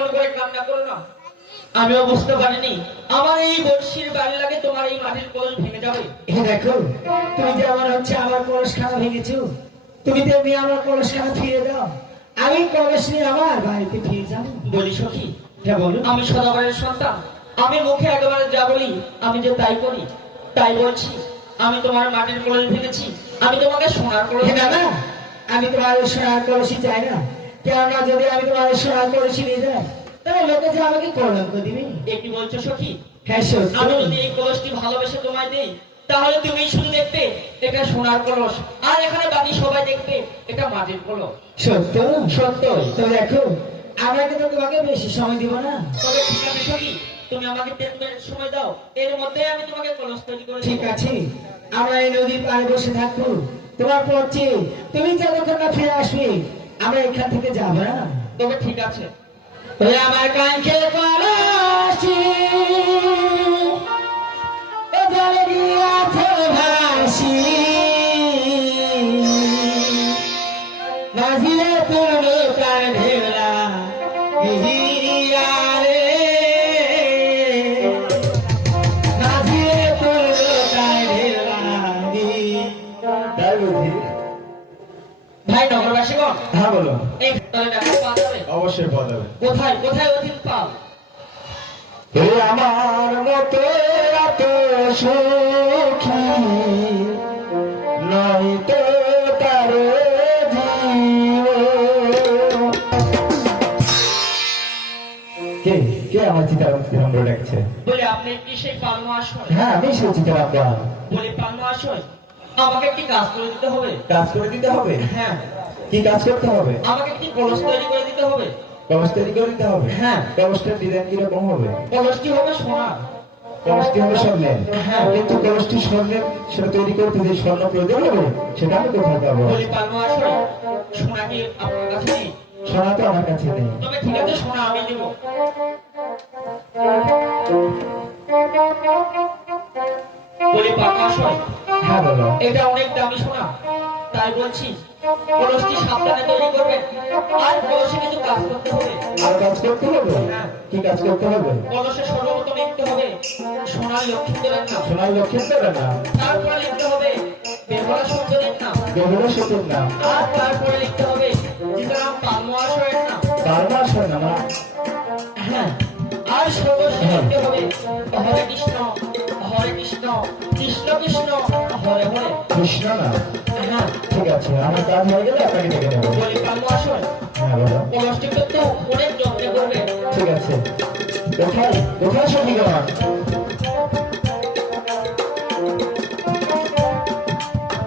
এমন করে কান্না করো না। আমিও বুঝতে পারিনি আমার এই বর্ষির বাড়ি লাগে তোমার এই মাটির কলস ভেঙে যাবে। দেখো তুমি যেমন হচ্ছে আমার কলসখানা ভেঙেছো, তুমি তেমনি আমার কলসখানা ফিরে দাও, আমি কলস নিয়ে আমার বাড়িতে ফিরে যাবো। বলি সখী, হ্যাঁ বলো। আমি সদাগরের সন্তান, আমি মুখে একেবারে যা বলি আমি যে তাই করি। তাই বলছি, আমি তোমার মাটির কলস ভেঙেছি, আমি তোমাকে সোনার কলস। না না, আমি তোমার সোনার কলসি চাই না। কেননা যদি আমি তোমার সোনার কলসি নিয়ে যাই তাহলে লোকে যে আমাকে কলঙ্ক দিবে। এ কি বলছো সখী? হ্যাঁ সত্যি। আমি যদি এই কলসটি ভালোবেসে তোমায় দেই তাহলে তুমি শুধু দেখবে এটা সোনার কলস, আর এখানে বাকি সবাই দেখবে এটা মাটির কলস। সত্য সত্য। তো দেখো আমরা কিন্তু তোমাকে বেশি সময় দিব না। তবে ঠিক আছে সখী, তুমি আমাকে 10 মিনিট সময় দাও, এর মধ্যে আমি তোমাকে কলস তৈরি করে ঠিক দেব। আছে, আমরা এই নদীর পাড়ে বসে থাকবো, তোমার পড়ছে তুমি যতক্ষণ না ফিরে আসবে আমরা এখান থেকে যাবো না। তবে ঠিক আছে। ওই আমার কাঁখে কলসি ও জলে গিয়াছে ভাসি, মাঝিরে তুলো কার ঢেলা গিয়া রে, মাঝিরে তুলো কার ঢেলা গিয়া। তাই বুঝি? ভাই নগরবাসীগণ, হ্যাঁ বলো। এই তাহলে দেখো পাওয়া যাবে? অবশ্যই পাওয়া যাবে। কোথায় কোথায় অধিক পাও? এ আমার মতো এত সুখী নয় তো তার জীব। কে কে আমার চিতারাম বিরম্ভ ডাকছে? বলে আপনি কি সেই পালমা আসয়? হ্যাঁ আমি সেই চিতারাম। বলে পালমা আসয়, আমাকে একটি কাজ করে দিতে হবে। কাজ করে দিতে হবে? হ্যাঁ, কি কাজ করতে হবে? আমাকে একটি কলস তৈরি করে দিতে হবে। কলস তৈরি করে দিতে হবে? হ্যাঁ। কলসটার ডিজাইন কিরকম হবে? কলসটি হবে সোনার। কলসটি হবে স্বর্ণের? হ্যাঁ। কিন্তু কলসটি স্বর্ণের, সেটা তৈরি করতে যে স্বর্ণ প্রয়োজন হবে সেটা আমি কোথায় পাবো? বলি পালমা আসয়, সোনা কি আপনার কাছে নেই? সোনা তো আমার কাছে নেই। তবে ঠিক আছে, সোনা আমি দেবো। বলি পালমা আসয়, হ্যাঁ বলো। এটা অনেক দামি সোনা, তাই বলছি কলসটি সাবধানে তৈরি করবেন, আর কলসে কিছু কাজ করতে হবে। আর কাজ করতে হবে? হ্যাঁ। কি কাজ করতে হবে? কলসে সর্বপ্রথম লিখতে হবে সোনার লক্ষ্মীন্দরের নাম, সোনার লক্ষ্মীন্দরের নাম, তারপরে লিখতে হবে বেহুলা সুন্দরীর নাম, গভীর সেতুর নাম, আর তারপরে লিখতে হবে সীতারাম পালমহাশয়ের নাম। তার মাস হয় না মা? হ্যাঁ, আর সর্বশেষ লিখতে হবে হরে কৃষ্ণ হরে কৃষ্ণ কৃষ্ণ কৃষ্ণ হরে হরে। কৃষ্ণ নাম? হ্যাঁ, ঠিক আছে, আমার কাজ হয়ে গেলে আপনাকে ডেকে নেবো। বলি পালমহাশয়, হ্যাঁ বলো। কলসটি করতে অনেক যত্ন করবে। ঠিক আছে। কোথায় কোথায় সঠিক আমার?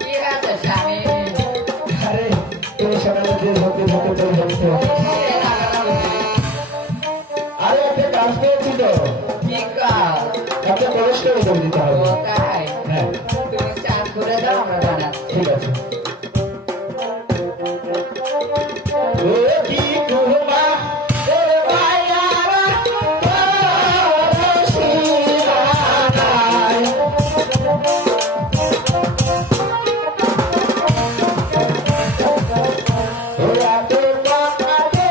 কি আছে স্বামী? আরে তুমি সকালে যে ধরতে ধরতে চলে যাচ্ছ। আরে একটা কাজ পেয়েছি তো, কি কাজ? একটা কলস তৈরি করে দিতে হবে। ও তাই? হ্যাঁ তুমি চান করে দাও, আমরা বানাচ্ছি। ঠিক আছে। ও কি কুমা ও মায়ারা কলসিরানায়, ও এত কাঁদে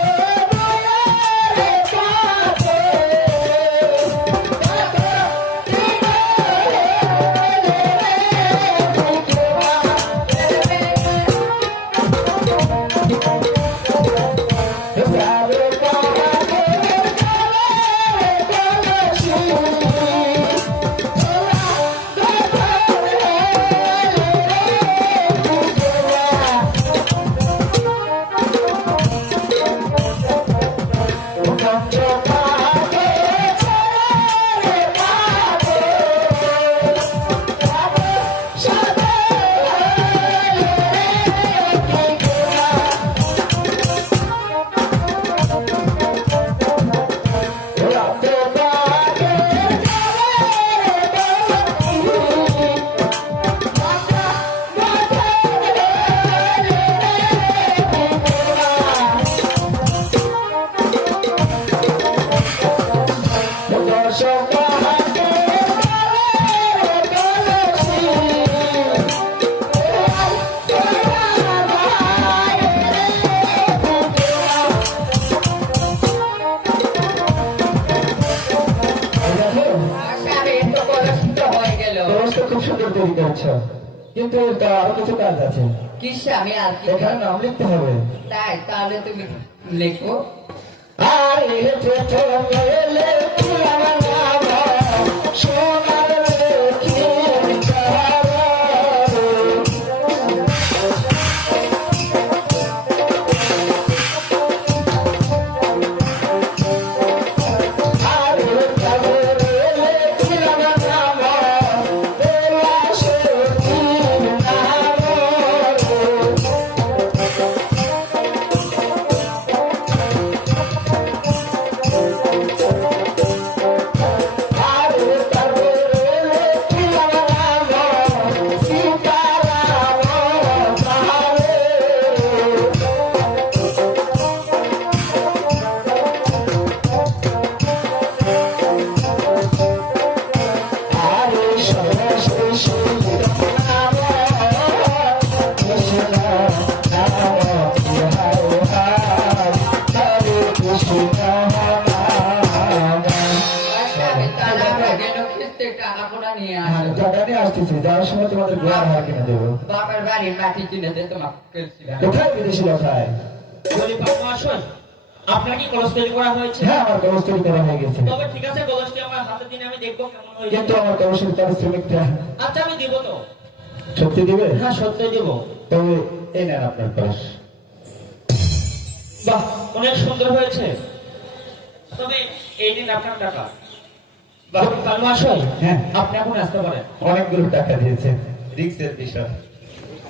বলে কাঁদে, কত তৈরি করেছো, কিন্তু তা আরো কিছু কাজ আছে। কি স্বামী আর কি? এখানে নাম লিখতে হবে। তাই তাহলে তুমি লেখো। আরে প্রথম এলে তুই আমার নাম সোনার রেখে স্বামী তাহলে আমরা গেল খেতে টাকা পোড়া নিয়ে হ্যাঁ, আসো। টাকা নিয়ে আসতেছি, যাওয়ার সময় তোমাদের গোয়ার হার কিনে দেবো। বাবার বাড়ির মাটি কিনে দে তোমাকে বলছিলাম। কোথায় বিদেশি কোথায়? বলি মহাশয়, আপনার কি কলস তৈরি করা হয়েছে? হ্যাঁ, আমার কলস তৈরি করা হয়ে গেছে, তবে ঠিক আছে, কলসটি আমার হাতে দিন, আমি দেখবো কেমন হয়েছে। কিন্তু আমার কলসের পারিশ্রমিকটা আচ্ছা, আমি দিব তো। সত্যি দিবে? হ্যাঁ, সত্যই দিব। তবে এই নেন আপনার কলস। বাহ, অনেক সুন্দর হয়েছে। তবে এই দিন আপনার টাকা। বাহ, মহাশয়, হ্যাঁ। আপনি এখন আসতে পারেন। অনেকগুলো টাকা দিয়েছে, রিক্সের বিষয়।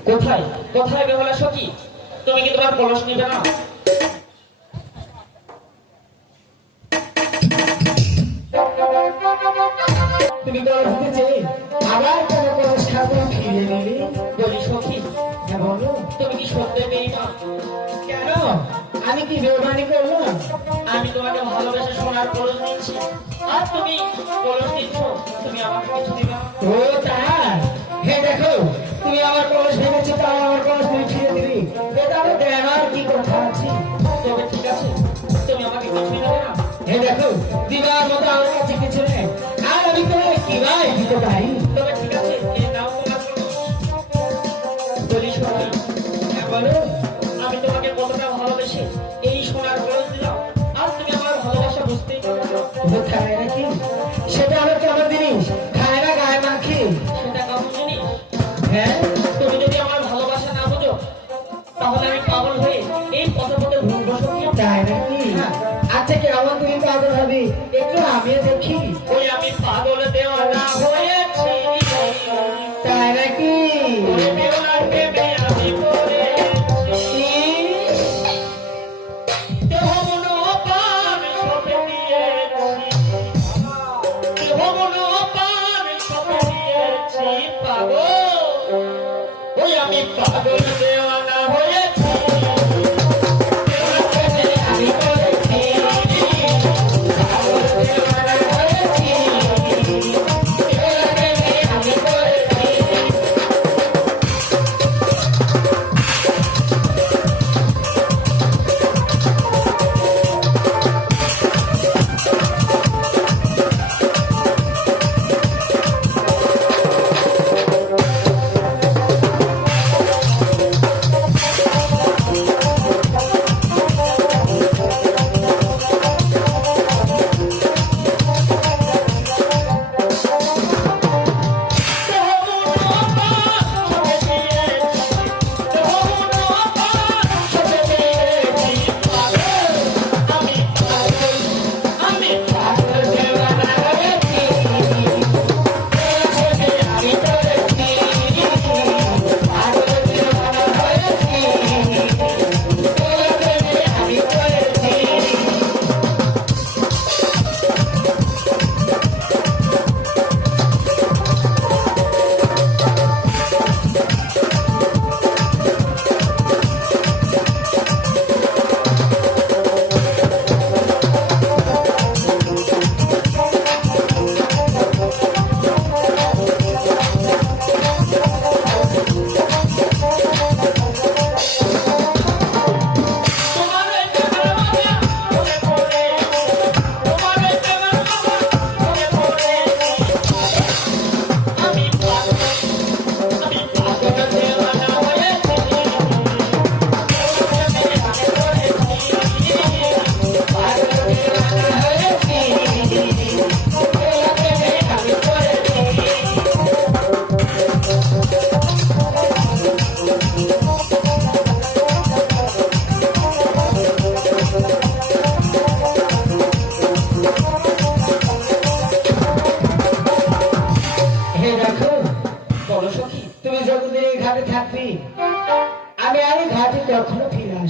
কোথায় কোথায় বেহুলা সখী, তুমি কি তোমার কলস নিবে না? তুমি কলস দিতে আবার কোন কলস খাবো ফিরে নিবি? বলি সখী, হ্যাঁ বলো। তুমি কি সত্যি বেঈমান? কেন? আমি কি বেমানি করলাম? আমি তোমাকে ভালোবেসে সোনার কলস দিচ্ছি, আর তুমি কলস দিচ্ছ, তুমি আমাকে কিছু দিবে না? ও তাই? হে দেখো, তুমি আমার কলস ভেঙেছো, তাও আমার কলস তুমি ফিরে দিবি? এটা আমি দেওয়ার কি কথা আছে? তবে ঠিক আছে, তুমি আমাকে কিছু দেবে না? হে দেখো, দিবার মতো আমার কাছে কিছু নেই, আর আমি তোমাকে কিভাবে দিতে পারি? তবে ঠিক আছে, এই নাও তোমার কলস। বলি সখী, হ্যাঁ বলো। আমি তোমাকে কতটা ভালোবেসে এই সোনার কলস দিলাম, আর তুমি আমার ভালোবাসা বুঝতেই পারো না। ও খায় নাকি? সেটা আমার কেমন জিনিস? খায় না গায়ে মাখি? সেটা কেমন জিনিস? হ্যাঁ, তুমি যদি আমার ভালোবাসা না বুঝো, তাহলে আমি পাগল হয়ে এই পথে পথে ঘুরবো সখী। তাই নাকি? আচ্ছা কেমন তুমি পাগল হবি একটু আমিও দেখি। ওই আমি পাগল দেওয়ানা হয়েছি, তাই নাকি? ওই বেহুলার প্রেমে আমি পড়েছি। দেহ মন প্রাণ সঁপে দিয়েছি, দেহ মন প্রাণ সঁপে দিয়েছি পাগল, ওই আমি পাগল দেওয়ানা হয়েছি। বেহুলার প্রেমে আমি পড়েছি, পাগল দেওয়ানা হয়েছি, বেহুলার প্রেমে আমি পড়েছি।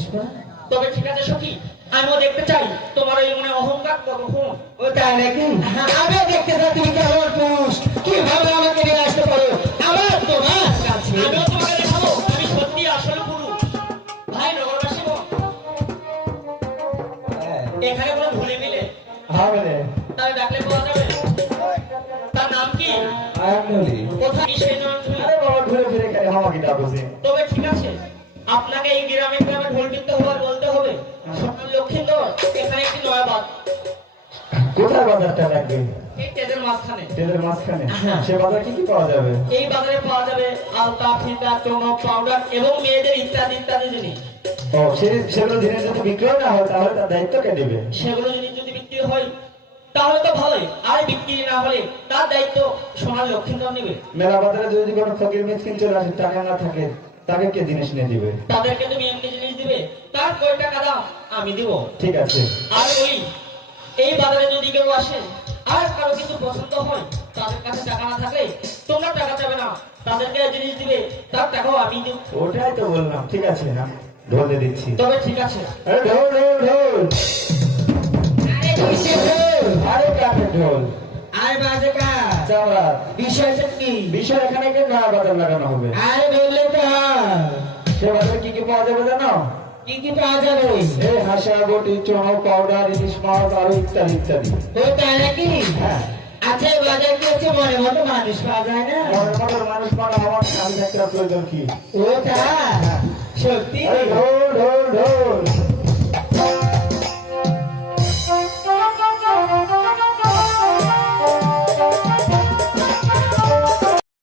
আসবো না? তবে ঠিক আছে সখী, আমিও দেখতে চাই তোমার এই মনে অহংকার কতক্ষণ। ও তাই নাকি? আমিও দেখতে চাই তুমি কেমন পুরুষ, কিভাবে আমাকে নিয়ে আসতে পারো আমার তোমার কাছে। আমিও তোমাকে দেখাবো আমি সত্যি আসলে পুরুষ। ভাই নগরবাসী গো, এখানে কোনো ভুলে মিলে হবে রে তাই ডাকলে পাওয়া যাবে? তার নাম কি? আয়ামলি কোথায় সেই নাম শুনে? আরে বাবা ঘুরে ফিরে খালি হামাকি ডাকছে তবে ঠিক আছে, আপনাকে এই গ্রামে গ্রামে ঢোল কিনতে হবে আর বলতে হবে সোনার লক্ষ্মীন্দর এখানে একটি নয়া বাদ, কোথায় বাজারটা লাগবে এই তেজের মাঝখানে। তেলের মাঝখানে হ্যাঁ। সে বাজার কি কি পাওয়া যাবে এই বাজারে পাওয়া যাবে আলতা, ফিতা, চৌনক, পাউডার এবং মেয়েদের ইত্যাদি ইত্যাদি জিনিস। ও সেগুলো জিনিস যদি বিক্রয় না হয় তাহলে তার দায়িত্ব কে নেবে সেগুলো জিনিস যদি বিক্রি হয় তাহলে তো ভালোই, আর বিক্রি না হলে তার দায়িত্ব সোনার লক্ষ্মীন্দর নেবে। মেলা বাজারে যদি কোনো ফকির মিসকিন চলে আসে টাকা না থাকে তাকে কে জিনিস নিয়ে দিবে তাদেরকে তুমি এমনি জিনিস দিবে, তার কয় টাকা দাম আমি দিব। ঠিক আছে আর ওই এই বাজারে যদি কেউ আসে আর কারো কিছু পছন্দ হয়, তাদের কাছে টাকা না থাকলে তোমরা টাকা দেবে না, তাদেরকে জিনিস দিবে, তার টাকাও আমি দিব। ওটাই তো বললাম ঠিক আছে আমি ঢোলে দিচ্ছি তবে ঠিক আছে, আরে ঢোল ঢোল ঢোল আরে কিসের ঢোল? আরে কাঠের ঢোল আরে বাজে কাজ। চামড়া বিষয়টা কি? বিষয় এখানে কে নয়া বাজার লাগানো হবে আরে বললে তো হয়। সে বাজারে কি কি পাওয়া যাবে জানো কি কি পাওয়া যাবে? এই হাঁসা বটি চনো পাউডার ইলিশ মাছ আরো ইত্যাদি ইত্যাদি ও তাই নাকি? হ্যাঁ আচ্ছা এই বাজার কি হচ্ছে মনে মতো মানুষ পাওয়া যায় না? মনের মতো মানুষ মানে আমার স্বামী থাকতে আর প্রয়োজন কি ও তা সত্যি? আরে ঢোল ঢোল ঢোল